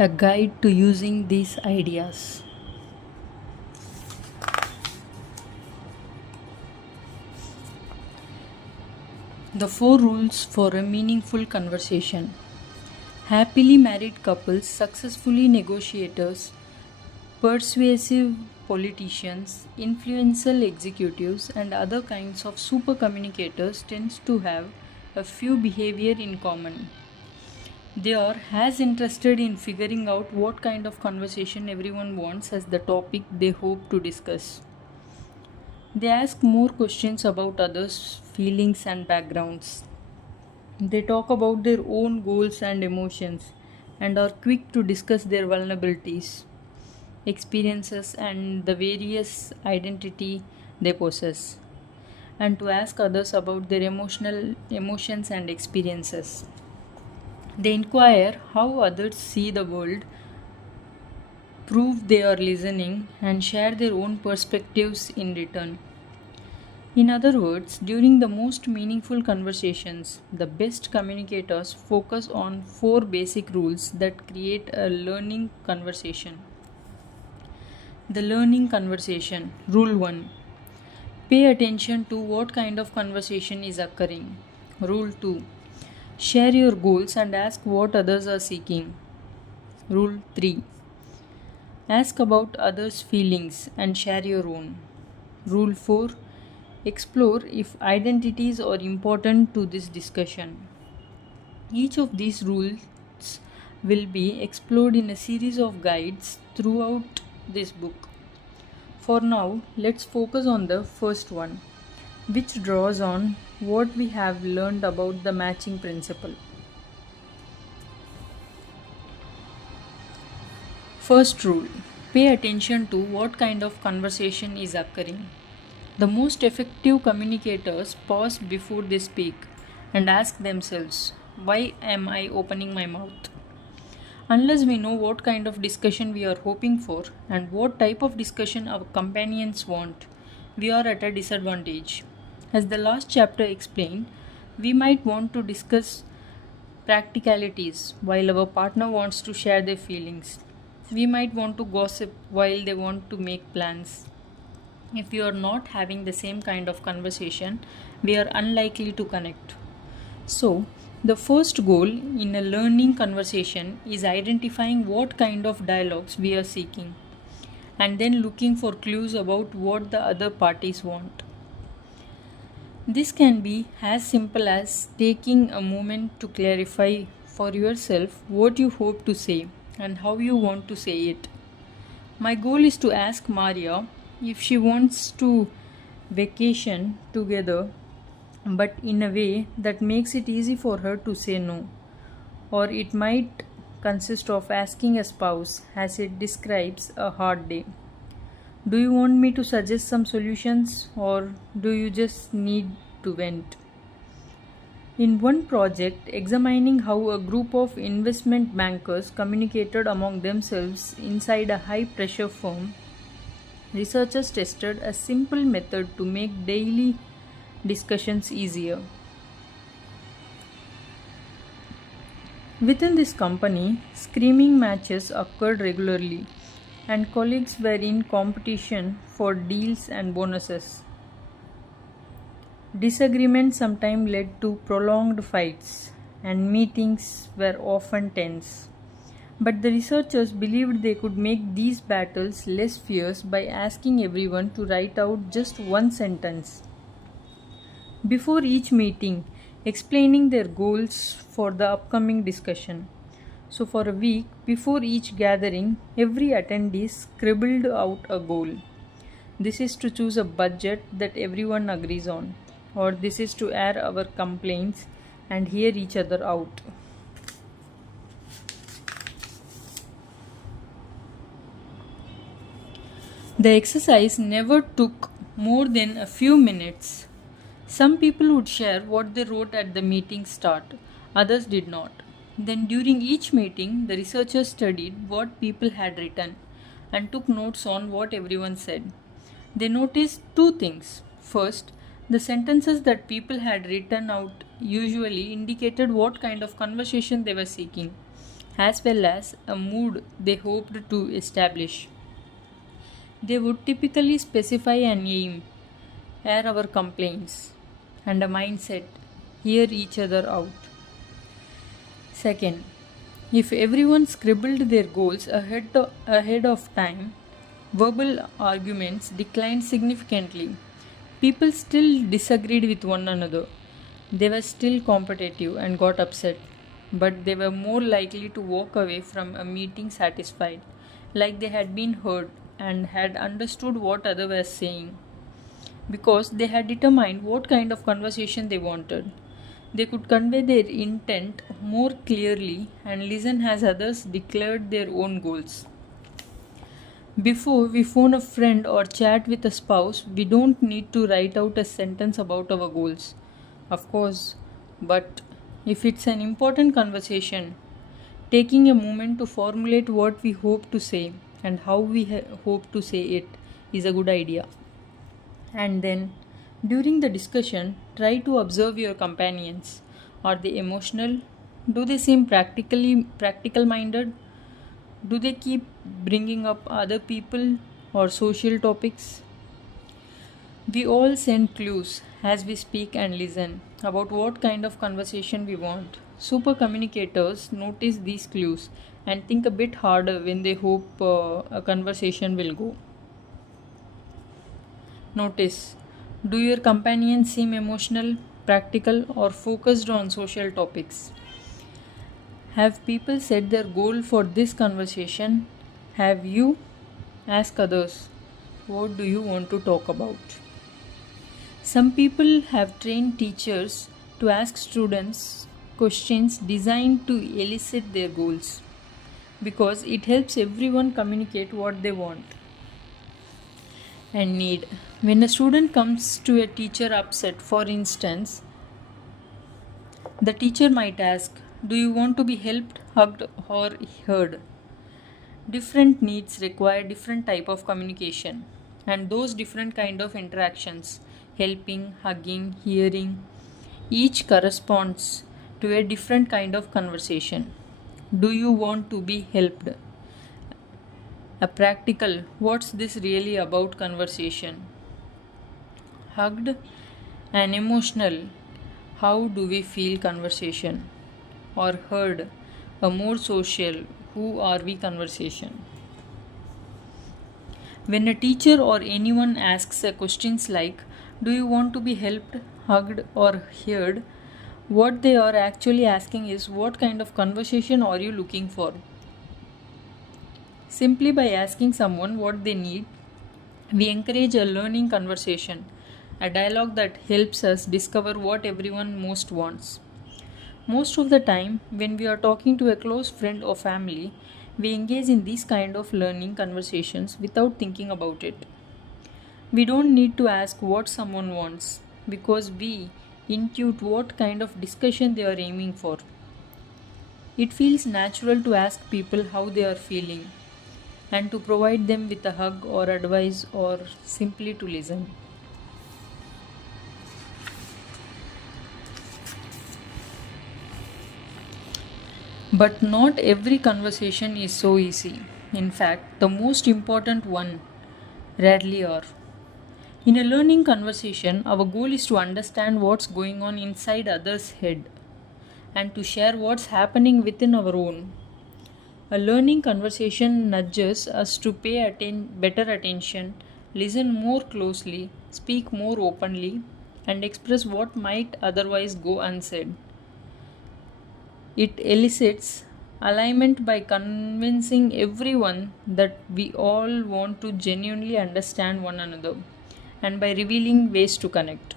A guide to using these ideas. The 4 rules for a meaningful conversation. Happily married couples, successfully negotiators, persuasive politicians, influential executives, and other kinds of super communicators tends to have a few behavior in common. They are as interested in figuring out what kind of conversation everyone wants as the topic they hope to discuss. They ask more questions about others' feelings and backgrounds. They talk about their own goals and emotions and are quick to discuss their vulnerabilities, experiences, and the various identity they possess, and to ask others about their emotions and experiences. They inquire how others see the world, prove they are listening, and share their own perspectives in return. In other words, during the most meaningful conversations, the best communicators focus on 4 basic rules that create a learning conversation. The learning conversation. Rule 1. Pay attention to what kind of conversation is occurring. Rule 2. Share your goals and ask what others are seeking. Rule 3. Ask about others' feelings and share your own. Rule 4. Explore if identities are important to this discussion. Each of these rules will be explored in a series of guides throughout this book. For now, let's focus on the first one, which draws on what we have learned about the matching principle. First rule. Pay attention to what kind of conversation is occurring. The most effective communicators pause before they speak and ask themselves, why am I opening my mouth? Unless we know what kind of discussion we are hoping for and what type of discussion our companions want, we are at a disadvantage. As the last chapter explained, we might want to discuss practicalities while our partner wants to share their feelings. We might want to gossip while they want to make plans. If we are not having the same kind of conversation, we are unlikely to connect. So, the first goal in a learning conversation is identifying what kind of dialogues we are seeking and then looking for clues about what the other parties want. This can be as simple as taking a moment to clarify for yourself what you hope to say and how you want to say it. My goal is to ask Maria if she wants to vacation together, but in a way that makes it easy for her to say no. Or it might consist of asking a spouse as it describes a hard day. Do you want me to suggest some solutions or do you just need to vent? In one project examining how a group of investment bankers communicated among themselves inside a high pressure firm, researchers tested a simple method to make daily discussions easier. Within this company, screaming matches occurred regularly, and colleagues were in competition for deals and bonuses. Disagreements sometimes led to prolonged fights, and meetings were often tense. But the researchers believed they could make these battles less fierce by asking everyone to write out just one sentence before each meeting, explaining their goals for the upcoming discussion. So, for a week before each gathering, every attendee scribbled out a goal. This is to choose a budget that everyone agrees on, or this is to air our complaints and hear each other out. The exercise never took more than a few minutes. Some people would share what they wrote at the meeting start, others did not. Then, during each meeting, the researchers studied what people had written and took notes on what everyone said. They noticed 2 things. First, the sentences that people had written out usually indicated what kind of conversation they were seeking, as well as a mood they hoped to establish. They would typically specify an aim, air our complaints, and a mindset, hear each other out. Second, if everyone scribbled their goals ahead of time, verbal arguments declined significantly. People still disagreed with one another. They were still competitive and got upset, but they were more likely to walk away from a meeting satisfied, like they had been heard and had understood what other was saying, because they had determined what kind of conversation they wanted. They could convey their intent more clearly and listen as others declared their own goals. Before we phone a friend or chat with a spouse, we don't need to write out a sentence about our goals. Of course, but if it's an important conversation, taking a moment to formulate what we hope to say and how we hope to say it is a good idea. And then, during the discussion, try to observe your companions. Are they emotional? Do they seem practical minded? Do they keep bringing up other people or social topics? We all send clues as we speak and listen about what kind of conversation we want. Super communicators notice these clues and think a bit harder when they hope a conversation will go. Notice, do your companions seem emotional, practical, or focused on social topics? Have people set their goal for this conversation? Have you? Ask others, what do you want to talk about? Some people have trained teachers to ask students questions designed to elicit their goals because it helps everyone communicate what they want and need. When a student comes to a teacher upset, for instance, the teacher might ask, do you want to be helped, hugged, or heard? Different needs require different type of communication, and those different kind of interactions, helping, hugging, hearing, each corresponds to a different kind of conversation. Do you want to be helped? A practical, what's this really about conversation. Hugged, an emotional, how do we feel conversation. Or heard, a more social, who are we conversation. When a teacher or anyone asks a questions like, do you want to be helped, hugged, or heard? What they are actually asking is, what kind of conversation are you looking for? Simply by asking someone what they need, we encourage a learning conversation, a dialogue that helps us discover what everyone most wants. Most of the time, when we are talking to a close friend or family, we engage in these kind of learning conversations without thinking about it. We don't need to ask what someone wants because we intuit what kind of discussion they are aiming for. It feels natural to ask people how they are feeling and to provide them with a hug or advice or simply to listen. But not every conversation is so easy. In fact, the most important one rarely are. In a learning conversation, our goal is to understand what's going on inside others' head and to share what's happening within our own. A learning conversation nudges us to pay better attention, listen more closely, speak more openly, and express what might otherwise go unsaid. It elicits alignment by convincing everyone that we all want to genuinely understand one another and by revealing ways to connect.